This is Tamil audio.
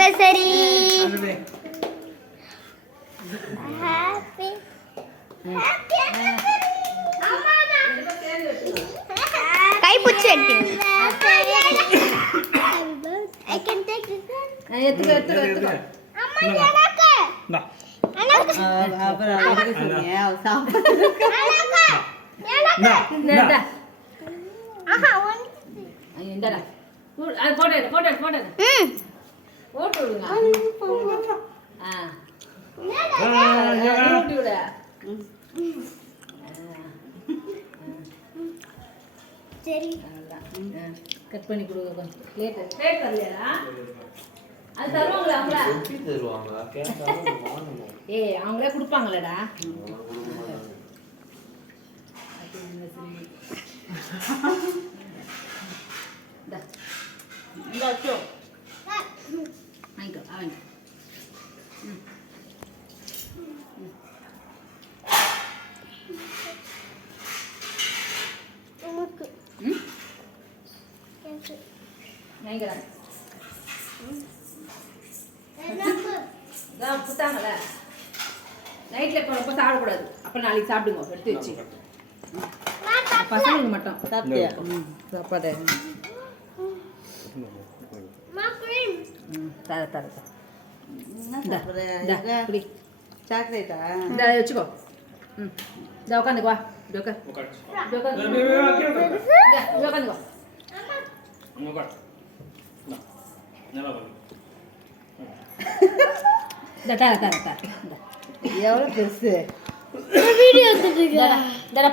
anniversary. Happy anniversary. கை புடிச்சு எடுத்தீங்க. I can take this one. எடுத்துக்கோ. அம்மா எனக்கு. டா. அப்புறம் அதுக்கு சொன்னீங்க சாப்பிடுறதுக்கு. டா. ஆஹா ஒன். இந்தடா. அது போடு. போட்டு விடுங்க. ஊட்டி விடு. சரி. கட் பண்ணி கொடுங்க கொஞ்சம். பிளேட் தரலையா? அது தருவாங்களா அவங்களா? தருவாங்க. கேட்டாலும் வாங்கணும். ஏய் அவங்களே கொடுப்பாங்களேடா. இந்த அச்சோ. வாங்கிக்கோ அவங்க. உனக்கு. வாங்கிக்கிறா. எனக்கு. இதான் புத்தாங்கல்ல. நைட்டில் இப்போ ரொம்ப சாப்பிடக்கூடாது. அப்போ நாளைக்கு சாப்பிடுங்க எடுத்து வச்சு. பசங்களுக்கு மட்டும் சாப்பிட்டியா? சாப்பாடு. மாக்குரின். தர. என்ன சாப்பிடுற? குடி. சாக்லேட்டா? இந்த வச்சுக்கோ. இந்த உட்காந்துக்கு வா. இது உட்காந்துக்கோ. எவ்வளோ பெருசு வீடியோ எடுத்துட்டு தர